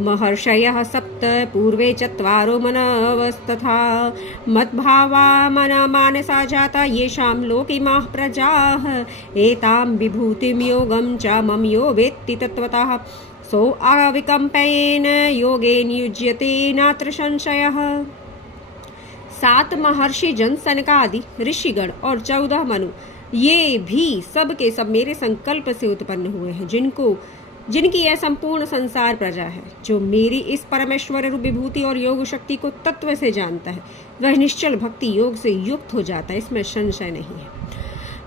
महर्षयः सप्त पूर्वे चत्वारो मनवस्तथा मद्भावा मनमानसा जाता येषां लोकिमाः प्रजाः एतां विभूतिं योगं च मम यो वेत्ति तत्त्वतः सो अविकम्पेन योगेन युज्यते नात्र संशयः। 7 महर्षि जन सनकादि ऋषिगण और 14 मनु ये भी सब के सब मेरे संकल्प से उत्पन्न हुए हैं, जिनकी यह संपूर्ण संसार प्रजा है। जो मेरी इस परमेश्वर रूप विभूति और योग शक्ति को तत्व से जानता है वह निश्चल भक्ति योग से युक्त हो जाता है, इसमें संशय नहीं है।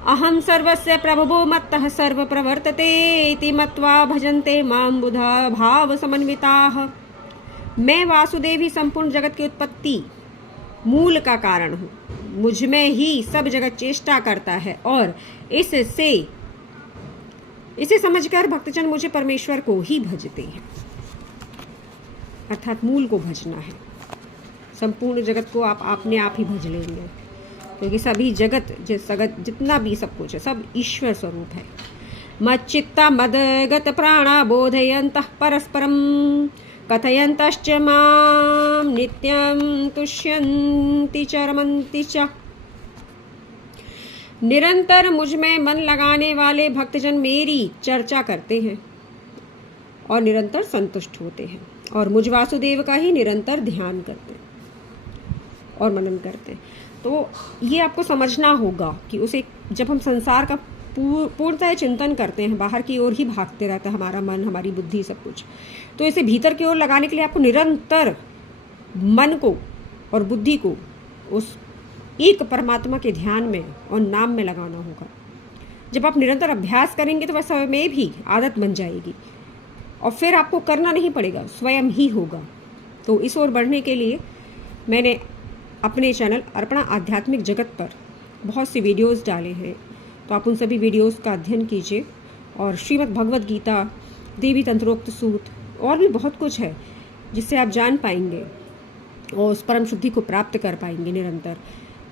अहम सर्वस्य प्रभवो मत्तः सर्व प्रवर्तते इति मत्वा भजन्ते मां बुधा भाव समन्विताः। मैं वासुदेव ही संपूर्ण जगत की उत्पत्ति मूल का कारण हूँ, मुझ में ही सब जगत चेष्टा करता है और इसे समझकर भक्तजन मुझे परमेश्वर को ही भजते हैं, अर्थात मूल को भजना है। संपूर्ण जगत को आप अपने आप ही भज लेंगे, क्योंकि सभी जगत जितना भी सब कुछ है सब ईश्वर स्वरूप है। मच्चित्ता मदगत प्राणा बोधयन्तः परस्परं कथयन्तश्च मां नित्यं तुष्यन्ति च रमन्ति च। निरंतर मुझ में मन लगाने वाले भक्तजन मेरी चर्चा करते हैं और निरंतर संतुष्ट होते हैं और मुझ वासुदेव का ही निरंतर ध्यान करते हैं और मनन करते हैं। तो ये आपको समझना होगा कि उसे जब हम संसार का पूर्णतः चिंतन करते हैं, बाहर की ओर ही भागते रहता है हमारा मन, हमारी बुद्धि, सब कुछ, तो इसे भीतर की ओर लगाने के लिए आपको निरंतर मन को और बुद्धि को उस एक परमात्मा के ध्यान में और नाम में लगाना होगा। जब आप निरंतर अभ्यास करेंगे तो वह समय में भी आदत बन जाएगी और फिर आपको करना नहीं पड़ेगा, स्वयं ही होगा। तो इस ओर बढ़ने के लिए मैंने अपने चैनल अर्पणा आध्यात्मिक जगत पर बहुत सी वीडियोस डाले हैं, तो आप उन सभी वीडियोस का अध्ययन कीजिए। और श्रीमद् भगवद गीता, देवी तंत्रोक्त सूत और भी बहुत कुछ है जिससे आप जान पाएंगे और उस परम शुद्धि को प्राप्त कर पाएंगे निरंतर।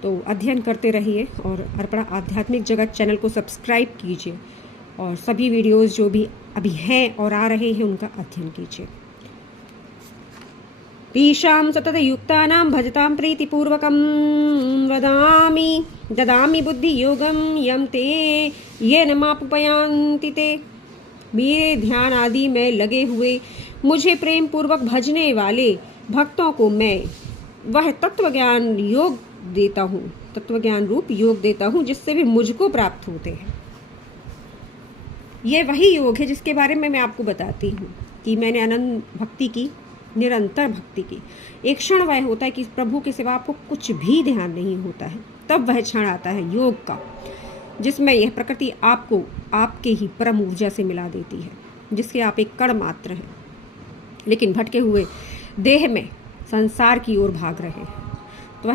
तो अध्ययन करते रहिए और अर्पणा आध्यात्मिक जगत चैनल को सब्सक्राइब कीजिए और सभी वीडियोस जो भी अभी हैं और आ रहे हैं उनका अध्ययन कीजिए। तेषां सतत युक्तानां भजतां प्रीतिपूर्वकं वदामि ददामि बुद्धि योगं यं ते येन मापुपयांति ते। मेरे ध्यान आदि में लगे हुए मुझे प्रेम पूर्वक भजने वाले भक्तों को मैं वह तत्व ज्ञान योग देता हूँ, तत्व ज्ञान रूप योग देता हूँ जिससे भी मुझको प्राप्त होते हैं। यह वही योग है जिसके बारे में मैं आपको बताती हूँ कि मैंने अनंत भक्ति की, निरंतर भक्ति की। एक क्षण वह होता है कि प्रभु के सिवा आपको कुछ भी ध्यान नहीं होता है, तब वह क्षण आता है योग का, जिसमें यह प्रकृति आपको आपके ही परम ऊर्जा से मिला देती है, जिसके आप एक कण मात्र हैं, लेकिन भटके हुए देह में संसार की ओर भाग रहे हैं। तो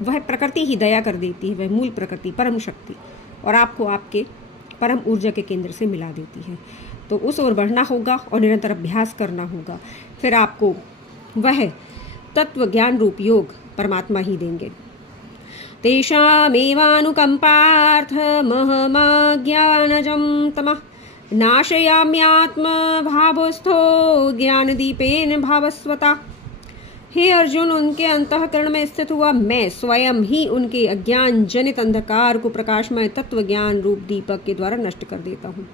वह प्रकृति ही दया कर देती है, वह मूल प्रकृति, परम शक्ति, और आपको आपके परम ऊर्जा के केंद्र से मिला देती है। तो उस ओर बढ़ना होगा और निरंतर अभ्यास करना होगा, फिर आपको वह तत्व ज्ञान रूप योग परमात्मा ही देंगे। तेषामेवानुकम्पार्थ महमाज्ञानजं तमः नाशयाम्यात्म भावस्थो ज्ञानदीपेन भावस्वता। हे अर्जुन, उनके अंतःकरण में स्थित हुआ मैं स्वयं ही उनके अज्ञान जनित अंधकार को प्रकाशमय तत्व ज्ञान रूप दीपक के द्वारा नष्ट कर देता हूँ।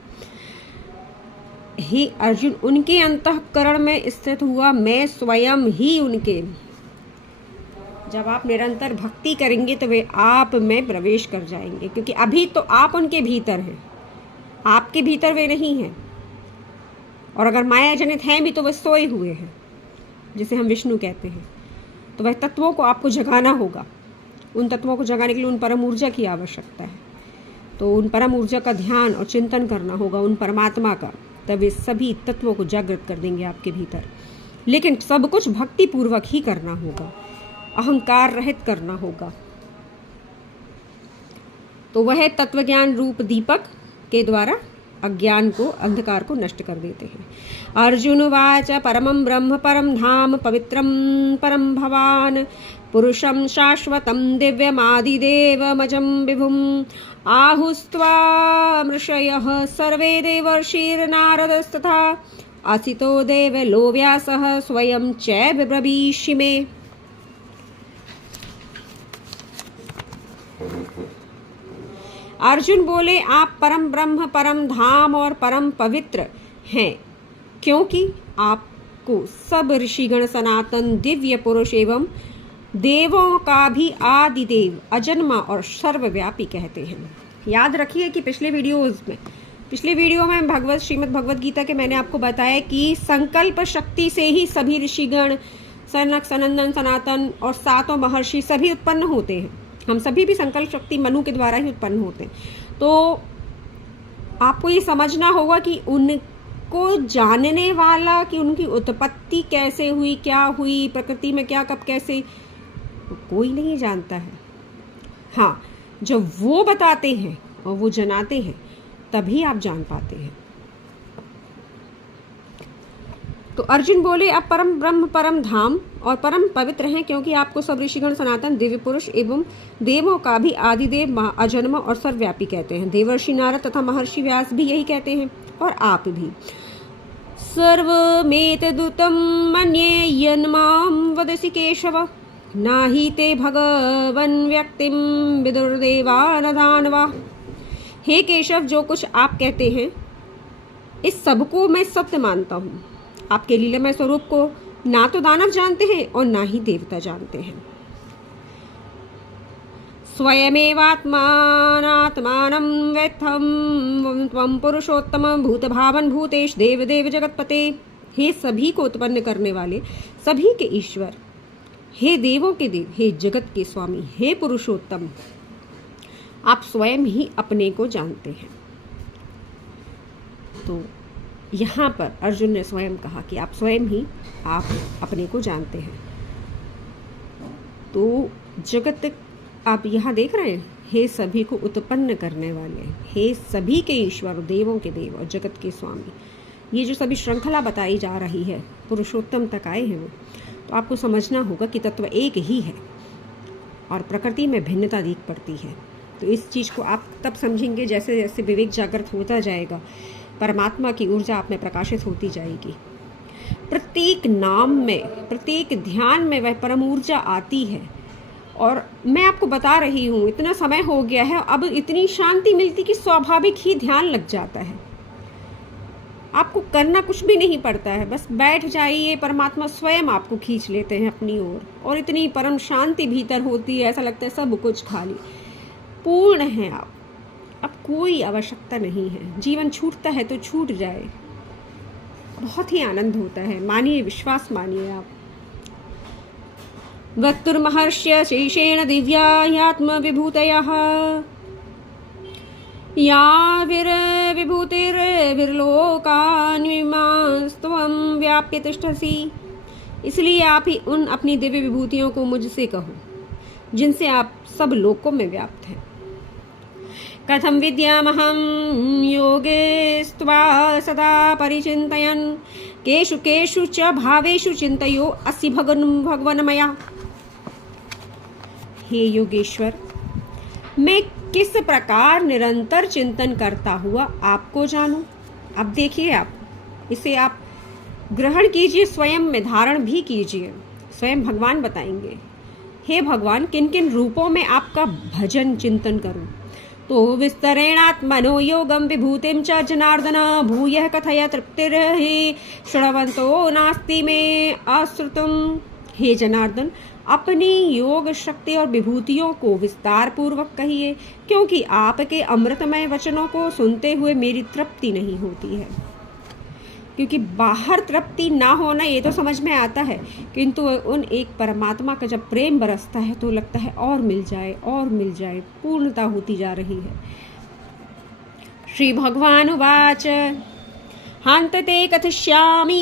हे अर्जुन, उनके अंतःकरण में स्थित हुआ मैं स्वयं ही उनके, जब आप निरंतर भक्ति करेंगे तो वे आप में प्रवेश कर जाएंगे, क्योंकि अभी तो आप उनके भीतर हैं, आपके भीतर वे नहीं हैं। और अगर माया जनित हैं भी तो वे सोए हुए हैं, जिसे हम विष्णु कहते हैं। तो वह तत्वों को आपको जगाना होगा। उन तत्वों को जगाने के लिए उन परम ऊर्जा की आवश्यकता है। तो उन परम ऊर्जा का ध्यान और चिंतन करना होगा, उन परमात्मा का, तब वे सभी तत्वों को जागृत कर देंगे आपके भीतर। लेकिन सब कुछ भक्ति पूर्वक ही करना होगा, अहंकार रहित करना होगा। तो वह तत्व ज्ञान रूप दीपक के द्वारा अज्ञान को, अंधकार को नष्ट कर देते हैं। अर्जुन उवाच परमं ब्रह्म परम धाम पवित्रं परम भवान पुरुषं शाश्वतं दिव्यमादिदेवमजं विभुम् आहुस्त्वामृषयः सर्वे देवर्षिर्नारदस्तथा असितो देवलो व्यासः स्वयं चैव ब्रवीषि मे। अर्जुन बोले, आप परम ब्रह्म, परम धाम और परम पवित्र हैं, क्योंकि आपको सब ऋषिगण सनातन दिव्य पुरुष एवं देवों का भी आदिदेव, अजन्मा और सर्वव्यापी कहते हैं। याद रखिए कि पिछले वीडियो में श्रीमद् भगवद गीता के मैंने आपको बताया कि संकल्प शक्ति से ही सभी ऋषिगण, सनक, सनंदन, सनातन और सातों महर्षि सभी उत्पन्न होते हैं। हम सभी भी संकल्प शक्ति मनु के द्वारा ही उत्पन्न होते हैं। तो आपको ये समझना होगा कि उनको जानने वाला, कि उनकी उत्पत्ति कैसे हुई, क्या हुई, प्रकृति में क्या, कब, कैसे, कोई नहीं जानता है। हाँ, जब वो बताते हैं और वो जनाते हैं तभी आप जान पाते हैं। तो अर्जुन बोले, आप परम ब्रह्म, परम धाम और परम पवित्र हैं, क्योंकि आपको सब ऋषिगण सनातन दिव्य पुरुष एवं देवों का भी आदिदेव, अजन्मा और सर्वव्यापी कहते हैं। देवर्षि नारद तथा महर्षि व्यास भी यही कहते हैं, और आप भी। सर्वमेतदुतं मन्ये यन्मां वदसि केशव, नाहि ते भगवन् व्यक्तिं विदुर्देवा न दानवा। हे केशव, जो कुछ आप कहते हैं इस सब को मैं सत्य मानता हूँ। आपके लीलामय स्वरूप को ना तो दानव जानते हैं और ना ही देवता जानते हैं। स्वयमेवात्मानात्मानं वेत्थं त्वं पुरुषोत्तम भूतभावन भूतेश देवदेव जगतपते। हे सभी को उत्पन्न करने वाले, सभी के ईश्वर, हे देवों के देव, हे जगत के स्वामी, हे पुरुषोत्तम, आप स्वयं ही अपने को जानते हैं। तो यहाँ पर अर्जुन ने स्वयं कहा कि आप स्वयं ही आप अपने को जानते हैं। तो जगत, आप यहाँ देख रहे हैं, हे सभी को उत्पन्न करने वाले, हे सभी के ईश्वर, देवों के देव और जगत के स्वामी, ये जो सभी श्रृंखला बताई जा रही है, पुरुषोत्तम तक आए हैं वो, तो आपको समझना होगा कि तत्व एक ही है और प्रकृति में भिन्नता दिख पड़ती है। तो इस चीज़ को आप तब समझेंगे जैसे जैसे विवेक जागृत होता जाएगा, परमात्मा की ऊर्जा आप में प्रकाशित होती जाएगी। प्रत्येक नाम में, प्रत्येक ध्यान में वह परम ऊर्जा आती है। और मैं आपको बता रही हूँ, इतना समय हो गया है, अब इतनी शांति मिलती कि स्वाभाविक ही ध्यान लग जाता है। आपको करना कुछ भी नहीं पड़ता है, बस बैठ जाइए, परमात्मा स्वयं आपको खींच लेते हैं अपनी ओर, और इतनी परम शांति भीतर होती है, ऐसा लगता है सब कुछ खाली पूर्ण है आप। अब कोई आवश्यकता नहीं है, जीवन छूटता है तो छूट जाए, बहुत ही आनंद होता है। मानिए, विश्वास मानिए आप। वक्तुर्महर्ष्य शेषेण दिव्यात्म विभूतयः याभिर्विभूतिर्विर्लोकान्विमास्त्वं व्याप्य तिष्ठसि। इसलिए आप ही उन अपनी दिव्य विभूतियों को मुझसे कहो जिनसे आप सब लोकों में व्याप्त हैं। कथं विद्यामहं योगेस्त्वा सदा परिचिन्तयन् केषु केषु च भावेषु चिन्तयो असि भगवन् मया। हे योगेश्वर, मैं किस प्रकार निरंतर चिंतन करता हुआ आपको जानूं। अब देखिए, आप इसे आप ग्रहण कीजिए, स्वयं में धारण भी कीजिए। स्वयं भगवान बताएंगे, हे भगवान, किन किन रूपों में आपका भजन चिंतन करूं। तो विस्तरेणात्मनो योगम विभूतिम च जनार्दन भूयः कथय तृप्तिर्हि श्रवन्तो नास्ति में आश्रुतम्। हे जनार्दन, अपनी योग शक्ति और विभूतियों को विस्तार पूर्वक कहिए, क्योंकि आपके अमृतमय वचनों को सुनते हुए मेरी तृप्ति नहीं होती है। क्योंकि बाहर तृप्ति ना होना ये तो समझ में आता है, किंतु उन एक परमात्मा का जब प्रेम बरसता है तो लगता है और मिल जाए और मिल जाए, पूर्णता होती जा रही है। श्री भगवान उवाच हान्ते कथिष्यामि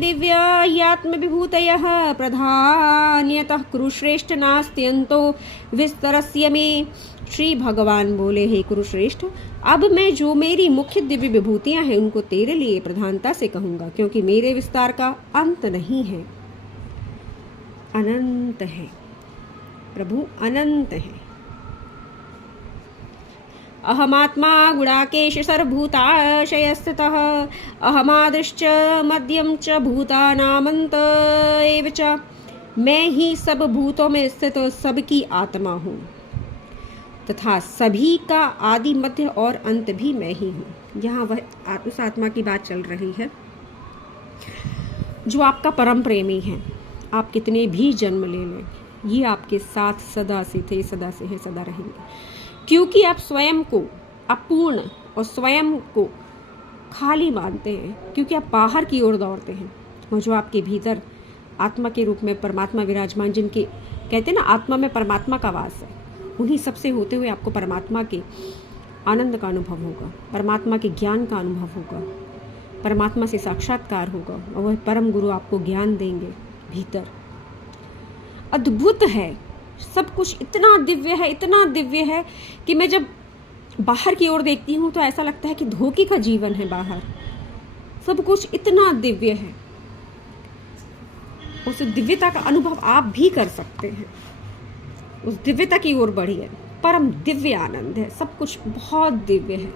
दिव्यात्मविभूतयः प्रधान्यतः कुरुश्रेष्ठ नास्त्यन्तो विस्तरस्य मे। श्री भगवान बोले, हे कुरुश्रेष्ठ, अब मैं जो मेरी मुख्य दिव्य विभूतियां हैं उनको तेरे लिए प्रधानता से कहूंगा, क्योंकि मेरे विस्तार का अंत नहीं है, अनंत है। प्रभु अनंत है। अहमात्मा गुणाकेश सर्वभूताशयस्थितः अहमादिश्च मध्यम च भूतानामन्त एव च। मैं ही सब भूतों में स्थित सबकी आत्मा हूँ तथा सभी का आदि मध्य और अंत भी मैं ही हूँ। यहाँ वह उस आत्मा की बात चल रही है जो आपका परम प्रेमी है। आप कितने भी जन्म ले लें, ये आपके साथ सदा से थे, सदा से हैं, सदा रहेंगे, क्योंकि आप स्वयं को अपूर्ण और स्वयं को खाली मानते हैं, क्योंकि आप बाहर की ओर दौड़ते हैं। और जो आपके भीतर आत्मा के रूप में परमात्मा विराजमान, जिनके कहते हैं ना आत्मा में परमात्मा का वास है, उन्हीं सबसे होते हुए आपको परमात्मा के आनंद का अनुभव होगा, परमात्मा के ज्ञान का अनुभव होगा, परमात्मा से साक्षात्कार होगा और वह परम गुरु आपको ज्ञान देंगे। भीतर अद्भुत है, सब कुछ इतना दिव्य है, इतना दिव्य है कि मैं जब बाहर की ओर देखती हूँ तो ऐसा लगता है कि धोखे का जीवन है बाहर। सब कुछ इतना दिव्य है, उस दिव्यता का अनुभव आप भी कर सकते हैं। उस दिव्यता की ओर बढ़िए, परम दिव्य आनंद है, सब कुछ बहुत दिव्य है।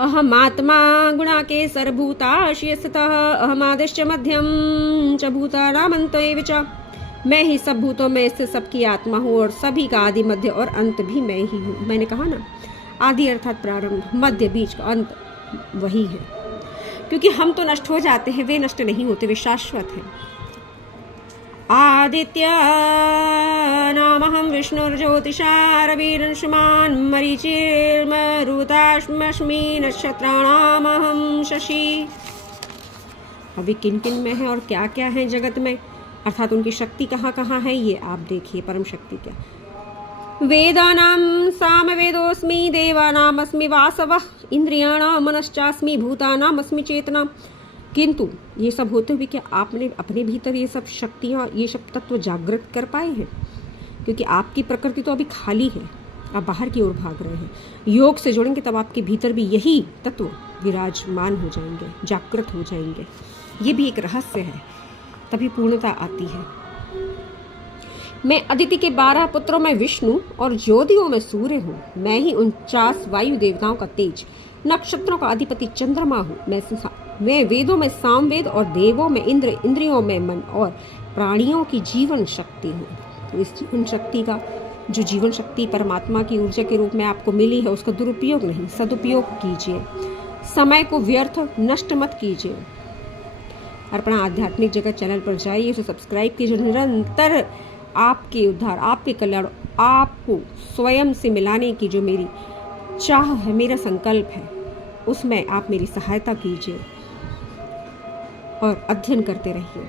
अहमात्मा गुणाके सर्वभूताशय स्थितः अहमादिश्च मध्यम च भूतानामन्त एव च। मैं ही सब भूतों में स्थित सबकी आत्मा हूँ और सभी का आदि मध्य और अंत भी मैं ही हूँ। मैंने कहा ना, आदि अर्थात प्रारंभ, मध्य, बीच का अंत वही है, क्योंकि हम तो नष्ट हो जाते हैं, वे नष्ट नहीं होते, वे शाश्वत हैं। आदित्य नामहं विष्णुर्ज्योतिषारविरंशुमान् मरीचिर्मरुतास्मि नक्षत्राणामहं शशि। अभी किन किन में है और क्या क्या है जगत में, अर्थात उनकी शक्ति कहाँ कहाँ है, ये आप देखिए। परम शक्ति क्या, वेदानां सामवेदोऽस्मि देवानामस्मि वासवः इंद्रियाणां मनश्चास्मि भूतानामस्मि चेतना। किंतु ये सब होते हुए क्या आपने अपने भीतर ये सब शक्तियाँ, ये सब तत्व जागृत कर पाए हैं? क्योंकि आपकी प्रकृति तो अभी खाली है, आप बाहर की ओर भाग रहे हैं। योग से जुड़ेंगे तब आपके भीतर भी यही तत्व विराजमान हो जाएंगे, जागृत हो जाएंगे। ये भी एक रहस्य है, तभी पूर्णता आती है। मैं अदिति के 12 पुत्रों में विष्णु और ज्योतियों में सूर्य हूँ। मैं ही 49 वायु देवताओं का तेज, नक्षत्रों का अधिपति चंद्रमा हूँ। मैं वेदों में सामवेद और देवों में इंद्र, इंद्रियों में मन और प्राणियों की जीवन शक्ति हूँ। तो इस जीवन शक्ति का, जो जीवन शक्ति परमात्मा की ऊर्जा के रूप में आपको मिली है, उसका दुरुपयोग नहीं, सदुपयोग कीजिए। समय को व्यर्थ नष्ट मत कीजिए। अर्पणा आध्यात्मिक जगत चैनल पर जाइए, उसे सब्सक्राइब कीजिए। निरंतर आपके उद्धार, आपके कल्याण, आपको स्वयं से मिलाने की जो मेरी चाह है, मेरा संकल्प है, उसमें आप मेरी सहायता कीजिए और अध्ययन करते रहिए।